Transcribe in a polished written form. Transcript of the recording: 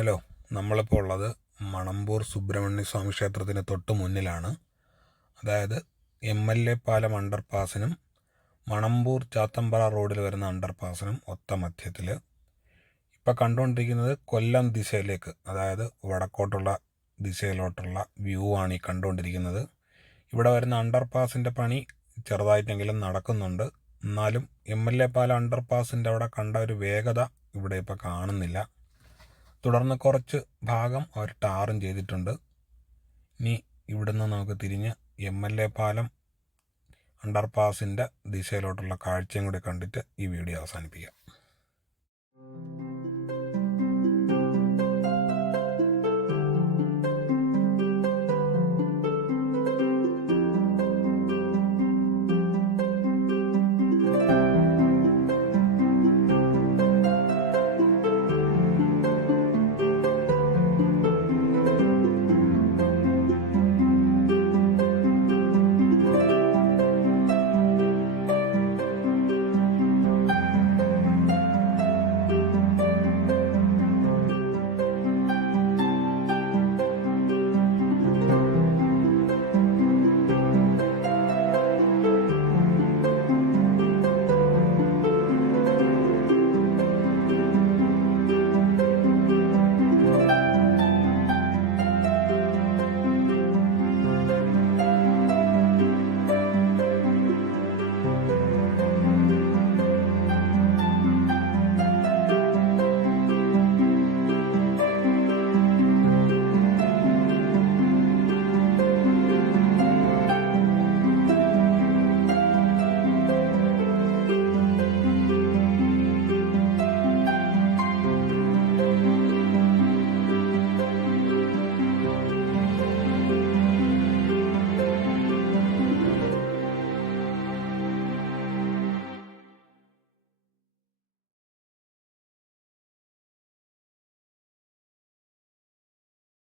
Hello, നമ്മളിപ്പോൾ ഉള്ളത് മണമ്പൂർ സുബ്രഹ്മണ്യ സ്വാമി ക്ഷേത്രത്തിന് തൊട്ട് മുന്നിലാണ്. അതായത് MLA പാലം അണ്ടർപാസിനും മണമ്പൂർ ചാത്തമ്പാറ റോഡിൽ വരുന്ന അണ്ടർപാസിനും ഒത്ത മധ്യത്തിൽ ഇപ്പം കണ്ടുകൊണ്ടിരിക്കുന്നത് കൊല്ലം ദിശയിലേക്ക്, അതായത് വടക്കോട്ടുള്ള ദിശയിലോട്ടുള്ള വ്യൂ ആണ് ഈ കണ്ടുകൊണ്ടിരിക്കുന്നത്. ഇവിടെ വരുന്ന അണ്ടർപാസിൻ്റെ പണി ചെറുതായിട്ടെങ്കിലും നടക്കുന്നുണ്ട്. എന്നാലും MLA പാലം അണ്ടർപാസിൻ്റെ അവിടെ കണ്ട ഒരു വേഗത ഇവിടെ ഇപ്പോൾ കാണുന്നില്ല. തുടർന്ന് കുറച്ച് ഭാഗം അവർ ടാറും ചെയ്തിട്ടുണ്ട്. ഇനി ഇവിടുന്ന് നമുക്ക് തിരിഞ്ഞ് MLA പാലം അണ്ടർപാസിൻ്റെ ദിശയിലോട്ടുള്ള കാഴ്ചയും കൂടി കണ്ടിട്ട് ഈ വീഡിയോ അവസാനിപ്പിക്കാം.